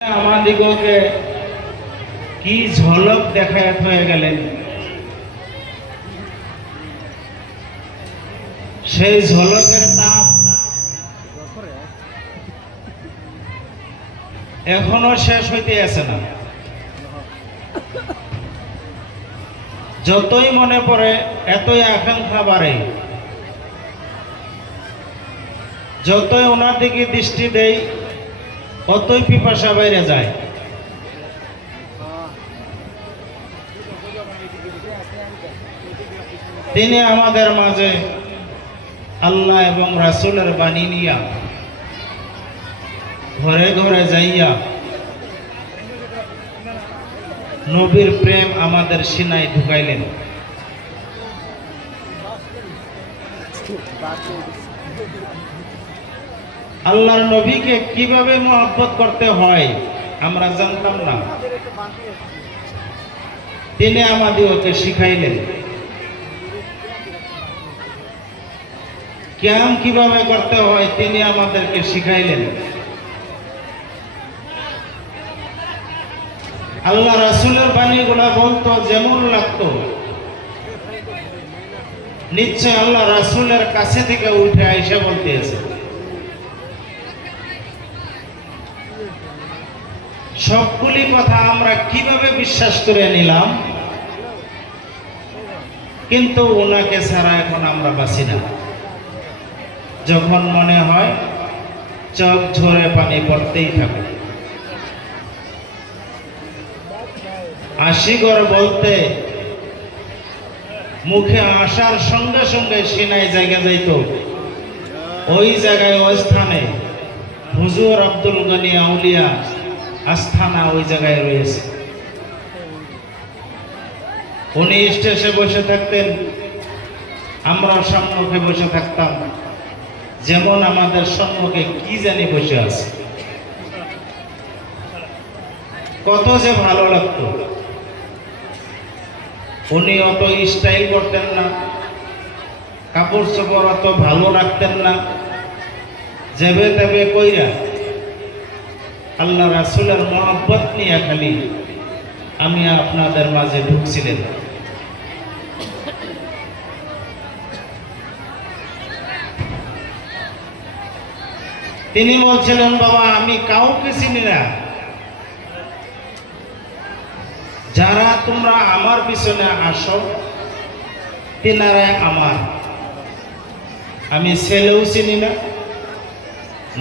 আমাদিগকে কি ঝলক দেখায় হয়ে গেলেন? সেই ঝলকের তাপ এখনও শেষ হইতে আছে না। যতই মনে পড়ে, এতই আকাঙ্ক্ষা বাড়ে। যতই ওনার দিকে দৃষ্টি দেই অতই পিপাসা বাইরে যায়? তিনি আমাদের মাঝে আল্লাহ এবং রাসুলের বাণী নিয়া ঘরে ঘরে যাইয়া নবীর প্রেম আমাদের সিনায় ঢুকাইলেন। আল্লাহর নবীকে কীভাবে মহব্বত করতে হয়, আমরা জানতাম না। তিনি আমাদেরকে শিখাইলেন। ক্যাম কীভাবে করতে হয়, তিনি আমাদেরকে শিখাইলেন। আল্লাহ রাসুলের বাণীগুলা বলতো, যেমন লাগতো। নিশ্চয় আল্লাহ রাসুলের কাছে থেকে উঠে আইসা বলতেছে। সবগুলি কথা আমরা কীভাবে বিশ্বাস করে নিলাম? কিন্তু ওনাকে ছাড়া এখন আমরা বাঁচি না। যখন মনে হয় চোখ ঝরে পানি পড়তেই থাকে আশিগর বলতে মুখে আসার সঙ্গে সঙ্গে সিনাই জায়গা যাইত। ওই জায়গায় ওই স্থানে হুজুর আব্দুল গনি আউলিয়া আস্থানা ওই জায়গায় রয়েছে। উনি স্টেশে বসে থাকতেন, আমরা সম্মুখে বসে থাকতাম। যেমন আমাদের সম্মুখে কি জানি বসে আছে। কত যে ভালো লাগতো। উনি অত স্টাইল করতেন না, কাপড় চোপড় অত ভালো রাখতেন না, যেবে তেবে কইরা আল্লাহ রাসুলের মহব্বত নিয়ে খালি আমি আপনাদের মাঝে ঢুকছিলেন। তিনি বলছিলেন, বাবা, আমি কাউকে চিনি না। যারা তোমরা আমার পিছনে আসো তিনারাই আমার। আমি ছেলেও চিনি না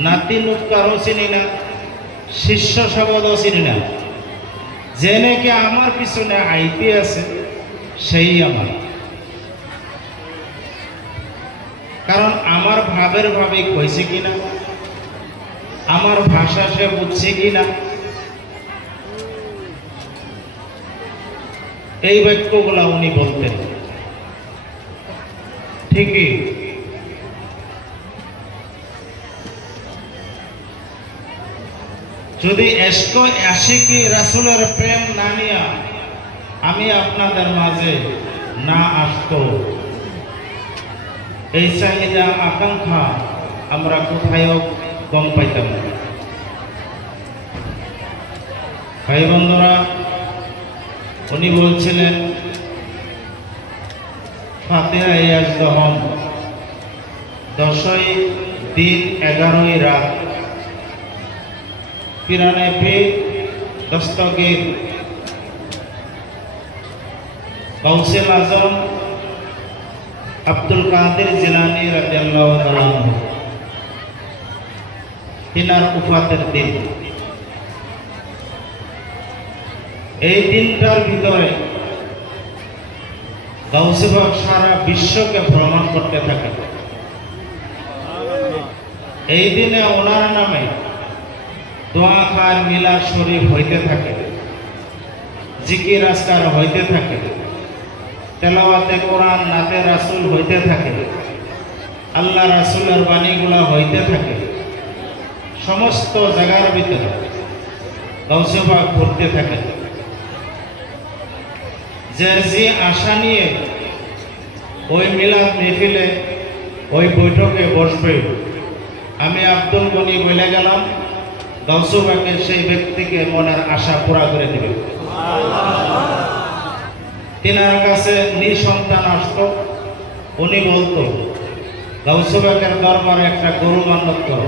নাতি নুৎকারও চিনি না। শিষ্য শব্দও চিনি না। যে আমার পিছনে আইতে আছে, সেই আমার কারণ আমার ভাবের ভাবে কইছে কিনা আমার ভাষা সে বুঝছে কিনা এই বাক্যগুলা উনি বলতেন। ঠিকই। যদি এসকো আশিকি রাসুলের প্রেম না নিয়া আমি আপনাদের মাঝে না আসতো। এই চাহিদা, আকাঙ্ক্ষা আমরা কোথায়ও কম পাইতাম ভাই বন্ধুরা, উনি বলছিলেন, ফাতেহা দহন, দশই দিন এগারোই রাত। পিরানব্বই দস্তগীর। কৌশল আজম, আব্দুল কাদের জিলানি রাদিয়াল্লাহু উফাতের দিন। এই দিনটার ভিতরে গাউসেবাগ সারা বিশ্বকে ভ্রমণ করতে থাকে। এই দিনে ওনার নামে দোয়া খার মিলা শরীফ হইতে থাকে। জিকির আজকার হইতে থাকে। তেলাওয়াতে কোরআন, নাতে রাসুল হইতে থাকে। আল্লাহ রাসুলের বাণীগুলা হইতে থাকে। সমস্ত জায়গার ভিতরে গৌসেবাগ ঘুরতে থাকে। যে যে আশা নিয়ে ওই মিলাদ মেহফিলে ওই বৈঠকে বসবে। আমি আব্দুল গনি বলে গেলাম গাউসুবাকে সেই ব্যক্তিকে মনের আশা পুরা করে দিবে। তিনার কাছে নিঃসন্তান আসতো, উনি বলতো গাউসুবাকের দরবারে একটা গরু মান্নত করো।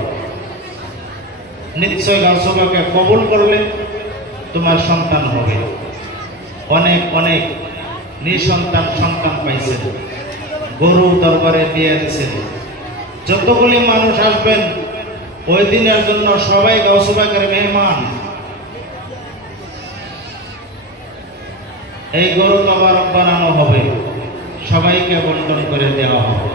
নিশ্চয় গাউসুবাকে কবুল করলে তোমার সন্তান হবে। অনেক অনেক নিঃসন্তান সন্তান পাইছেন গরু দরবারে দিয়ে দিয়েছেন যতগুলি মানুষ আসবেন ওই দিনের জন্য সবাই গৌসবাগের মেহমান। এই গরু তোমার বানানো হবে। সবাইকে বন্টন করে দেওয়া হবে।